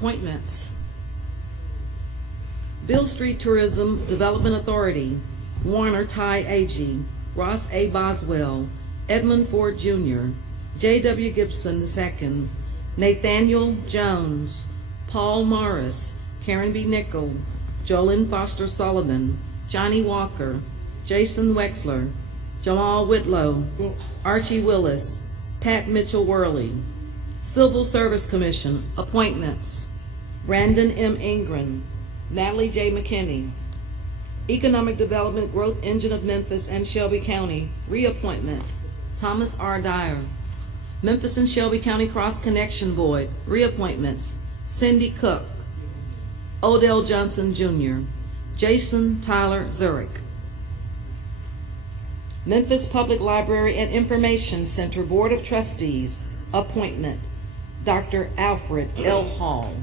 Appointments. Beale Street Tourism Development Authority, Warner Ty Agee, Ross A. Boswell, Edmund Ford Jr., J.W. Gibson II, Nathaniel Jones, Paul Morris, Karen B. Nickel, Jolyn Foster Sullivan, Johnny Walker, Jason Wexler, Jamal Whitlow, Archie Willis, Pat Mitchell Worley. Civil Service Commission, appointments. Brandon M. Ingram, Natalie J. McKinney. Economic Development Growth Engine of Memphis and Shelby County, reappointment. Thomas R. Dyer. Memphis and Shelby County Cross Connection Board, reappointments. Cindy Cook, Odell Johnson Jr., Jason Tyler Zurich. Memphis Public Library and Information Center Board of Trustees, appointment. Dr. Alfred L. Hall.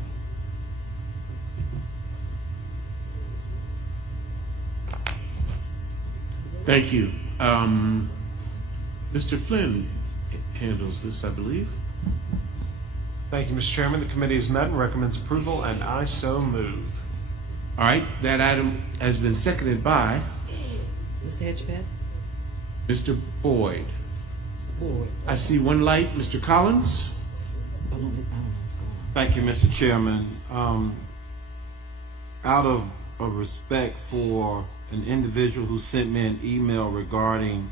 Thank you. Mr. Flynn handles this, I believe. Thank you, Mr. Chairman. The committee has met and recommends approval, and I so move. All right, that item has been seconded by Mr. Hedgepeth? Mr. Boyd. Mr. Boyd. I see one light. Mr. Collins? I don't know what's going on. Thank you, Mr. Chairman. Out of a respect for an individual who sent me an email regarding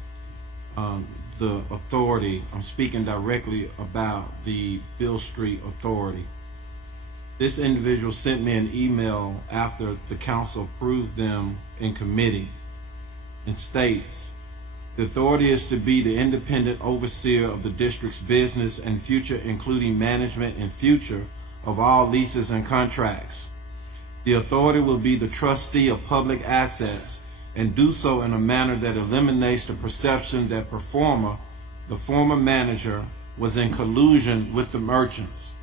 the authority, I'm speaking directly about the Beale Street Authority. This individual sent me an email after the council approved them in committee and states, the authority is to be the independent overseer of the district's business and future, including management and future of all leases and contracts. The authority will be the trustee of public assets and do so in a manner that eliminates the perception that the former manager, was in collusion with the merchants.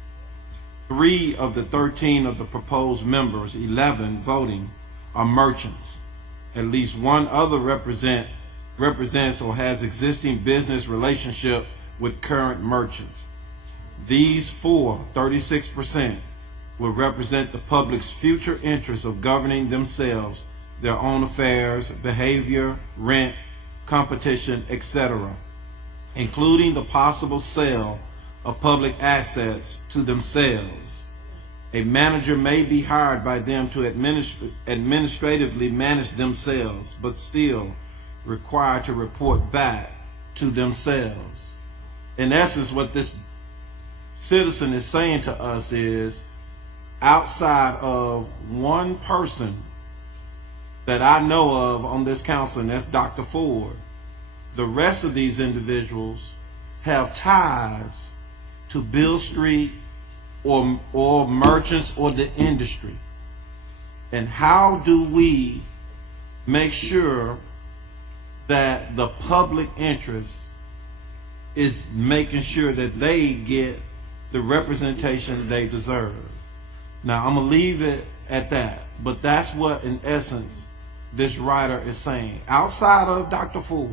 3 of the 13 of the proposed members, 11 voting, are merchants. At least one other represents or has existing business relationship with current merchants. These 4, 36%, will represent the public's future interest of governing themselves, their own affairs, behavior, rent, competition, etc., including the possible sale of public assets to themselves. A manager may be hired by them to administratively manage themselves, but still required to report back to themselves. In essence, what this citizen is saying to us is, outside of one person that I know of on this council, and that's Dr. Ford, the rest of these individuals have ties to Beale Street or merchants or the industry. And how do we make sure that the public interest is making sure that they get the representation they deserve? Now, I'm going to leave it at that, but that's what, in essence, this writer is saying. Outside of Dr. Ford,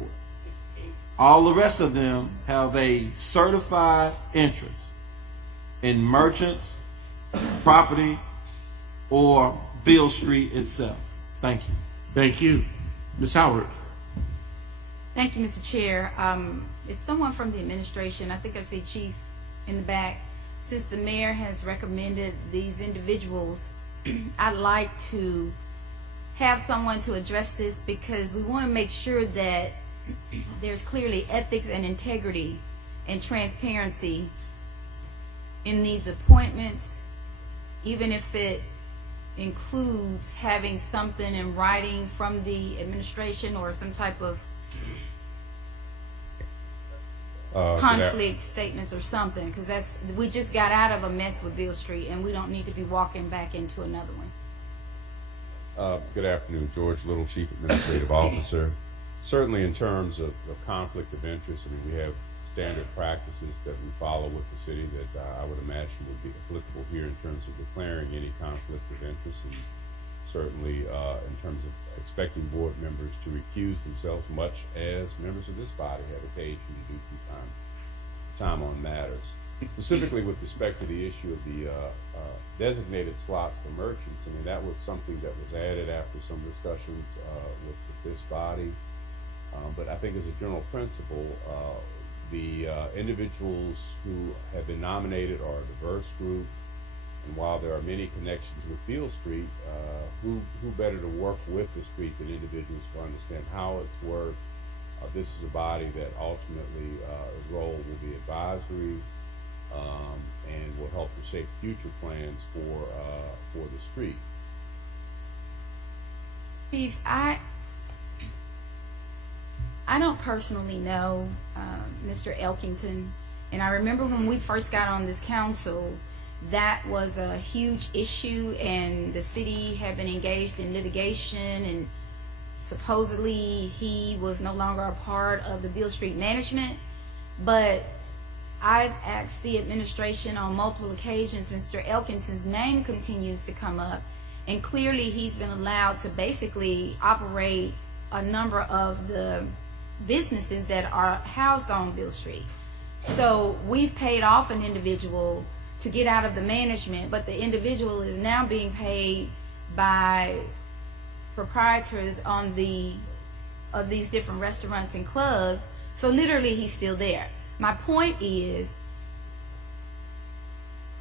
all the rest of them have a certified interest in merchants, property, or Beale Street itself. Thank you. Thank you. Ms. Howard. Thank you, Mr. Chair. It's someone from the administration. I think I see Chief in the back. Since the mayor has recommended these individuals, I'd like to have someone to address this, because we want to make sure that there's clearly ethics and integrity and transparency in these appointments, even if it includes having something in writing from the administration or some type of conflict statements or something, because we just got out of a mess with Beale Street and we don't need to be walking back into another one. Good afternoon, George Little, Chief Administrative Officer. Certainly in terms of conflict of interest, I mean, we have standard practices that we follow with the city that I would imagine would be applicable here in terms of declaring any conflicts of interest, and certainly in terms of expecting board members to recuse themselves, much as members of this body have occasion to do from time on matters. Specifically with respect to the issue of the designated slots for merchants, I mean, that was something that was added after some discussions with this body. But I think as a general principle, the individuals who have been nominated are a diverse group. And while there are many connections with Beale Street, who better to work with the street than individuals who understand how it's worked. This is a body that ultimately its role will be advisory and will help to shape future plans for the street. Chief, I don't personally know Mr. Elkington, and I remember when we first got on this council, that was a huge issue, and the city had been engaged in litigation, and supposedly he was no longer a part of the Beale Street management. But I've asked the administration on multiple occasions. Mr. Elkington's name continues to come up, and clearly he's been allowed to basically operate a number of the businesses that are housed on Beale Street. So we've paid off an individual to get out of the management, but the individual is now being paid by proprietors of these different restaurants and clubs. So literally he's still there. My point is,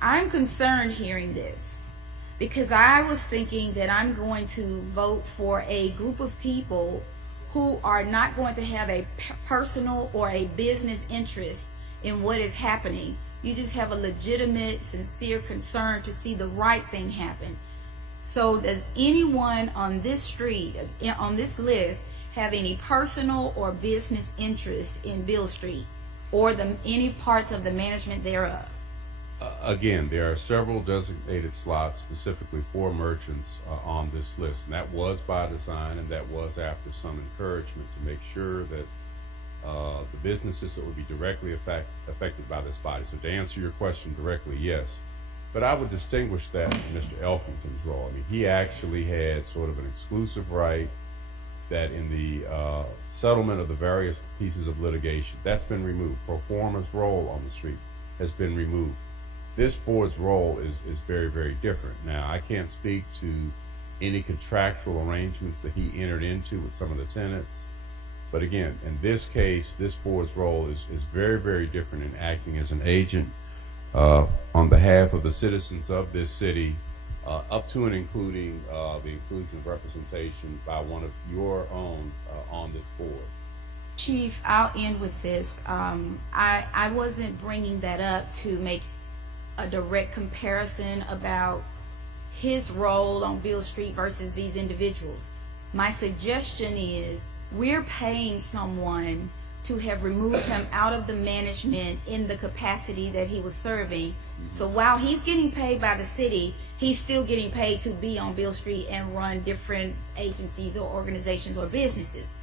I'm concerned hearing this because I was thinking that I'm going to vote for a group of people who are not going to have a personal or a business interest in what is happening. You just have a legitimate, sincere concern to see the right thing happen. So does anyone on this street, on this list, have any personal or business interest in Beale Street or any parts of the management thereof? Again, there are several designated slots specifically for merchants on this list, and that was by design, and that was after some encouragement to make sure that the businesses that would be directly affected by this body. So to answer your question directly, yes. But I would distinguish that from Mr. Elkington's role. I mean, he actually had sort of an exclusive right that in the settlement of the various pieces of litigation, that's been removed. Pro forma's role on the street has been removed. This board's role is very, very different. Now, I can't speak to any contractual arrangements that he entered into with some of the tenants. But again, in this case, this board's role is very, very different in acting as an agent on behalf of the citizens of this city, up to and including the inclusion of representation by one of your own on this board. Chief, I'll end with this. I wasn't bringing that up to make a direct comparison about his role on Beale Street versus these individuals. My suggestion is we're paying someone to have removed him out of the management in the capacity that he was serving. So while he's getting paid by the city, he's still getting paid to be on Beale Street and run different agencies or organizations or businesses.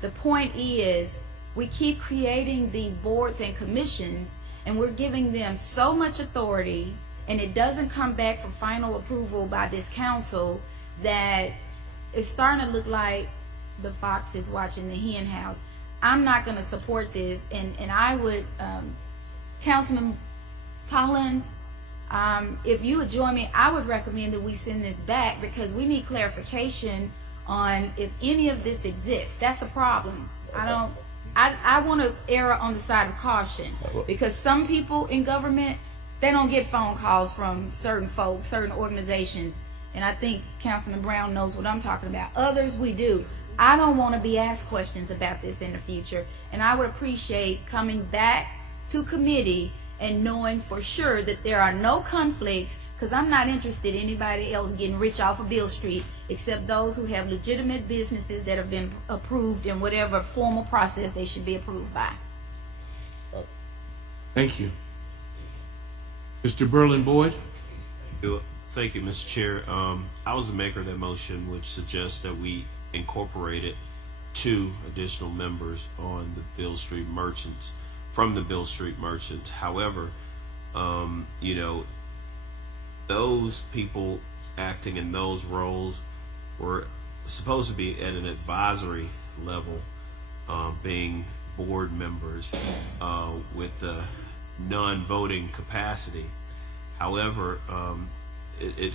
The point is, we keep creating these boards and commissions, and we're giving them so much authority, and it doesn't come back for final approval by this council, that it's starting to look like the fox is watching the hen house. I'm not going to support this, and I would, Councilman Collins, if you would join me, I would recommend that we send this back because we need clarification on if any of this exists. That's a problem. I want to err on the side of caution because some people in government, they don't get phone calls from certain folks, certain organizations, and I think Councilman Brown knows what I'm talking about. Others, we do. I don't want to be asked questions about this in the future, and I would appreciate coming back to committee and knowing for sure that there are no conflicts, because I'm not interested in anybody else getting rich off of Beale Street except those who have legitimate businesses that have been approved in whatever formal process they should be approved by. Thank you. Mr. Berlin Boyd? Thank you, Mr. Chair. I was the maker of that motion, which suggests that we incorporated 2 additional members on the Beale Street merchants, from the Beale Street merchants. However, you know, those people acting in those roles were supposed to be at an advisory level, being board members with non-voting capacity. However, it